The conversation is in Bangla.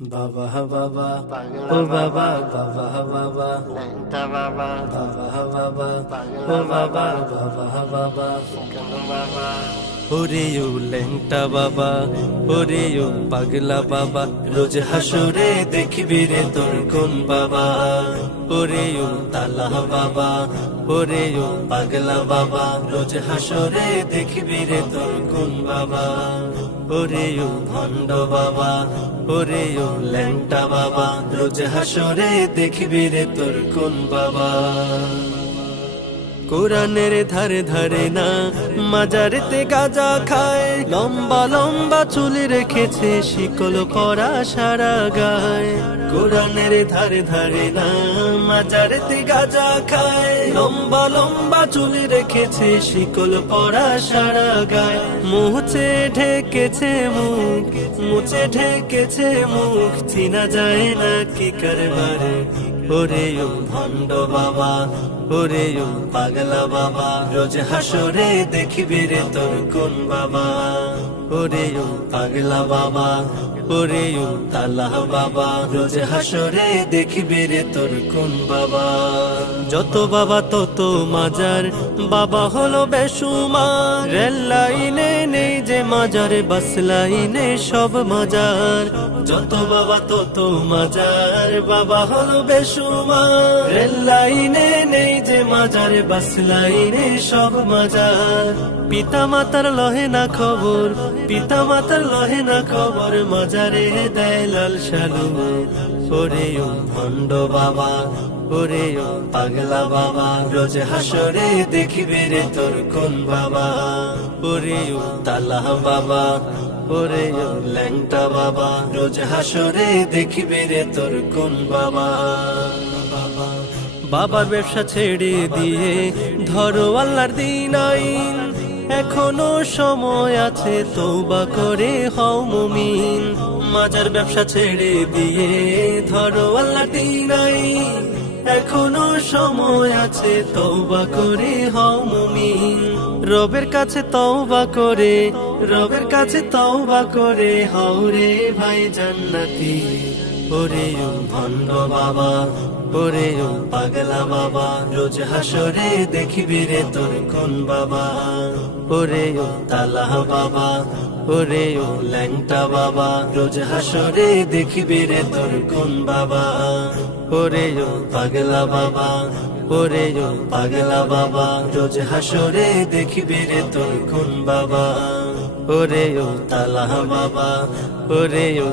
বাবা বাবা ও বাবা বাবা বাবা বাবা বাবা বাবা ও বাবা বাবা বাবা ওরে ও ল্যাংটা বাবা ওরে ও পাগলা বাবা রোজ হাসরে দেখবি রে তোর কোন বাবা ওরে ও তালা বাবা ওরে ও পাগলা বাবা রোজ হাসরে দেখবি রে তোর কোন বাবা ওরে ও ভণ্ড বাবা ওরে ও ল্যাংটা বাবা রোজ হাসরে দেখবি রে তোর কোন বাবা কোরআনের ধারে ধারে না মাজারেতে গাজা খায় লম্বা লম্বা চুল রেখেছে শিকল পরা সারা গায় কোরআনের ধারে ধারে না মাজারেতে গাজা খায় লম্বা লম্বা চুল রেখেছে শিকল পরা সারা গায় মুছে ঢেকেছে মুখ চিনা যায় না কি কারবারে ওরে ও ভণ্ড বাবা ওরে ও পাগলা বাবা রোজ হাসরে দেখবি রে তোর কোন বাবা ওরে ও পাগলা বাবা ওরে ও তালা বাবা রোজ হাসরে দেখবি রে তোর কোন বাবা যত বাবা তত মাজার বাবা হলো বেসুমার রেল লাইনে নেই যে মাজার বাস লাইনে সব মাজার যত বাবা তত মাজার বাবা হলো বেসুমার রেল লাইনে নেই যে মাজার বাস লাইনে সব মাজার পিতা মাতার লহে না খবর পিতা মাতার লহে না খবর মাজারে দেয় লাল শালু ওরে ও ভণ্ড বাবা ওরে ও পাগলা বাবা রোজ হাসরে দেখবি রে তোর কোন বাবা ওরে ও তালা বাবা ওরে ও ল্যাংটা বাবা রোজ হাসরে দেখবি রে তোর কোন বাবা বাবার ব্যবসা ছেড়ে দিয়ে ধরো আল্লাহর দিন আইন এখনো সময় আছে তওবা করে হও মুমিন মাজার ব্যবসা ছেড়ে দিয়ে ধরো আল্লাহর দিন আইন এখনো সময় আছে তওবা করে হও মুমিন রবের কাছে তওবা করে হও রে ভাই জান্নাতি ওরে ও ভণ্ড বাবা ওরে ও পাগলা বাবা রোজ হাসরে দেখবি রে তোর কোন বাবা ওরে ও তালা বাবা ওরে ও ল্যাংটা বাবা রোজ হাসরে দেখবি রে তোর কোন বাবা ওরে ও পাগলা বাবা ওরে ও পাগলা বাবা রোজ হাসরে দেখবি রে তোর কোন বাবা ওরে ও তালা বাবা ওরে ও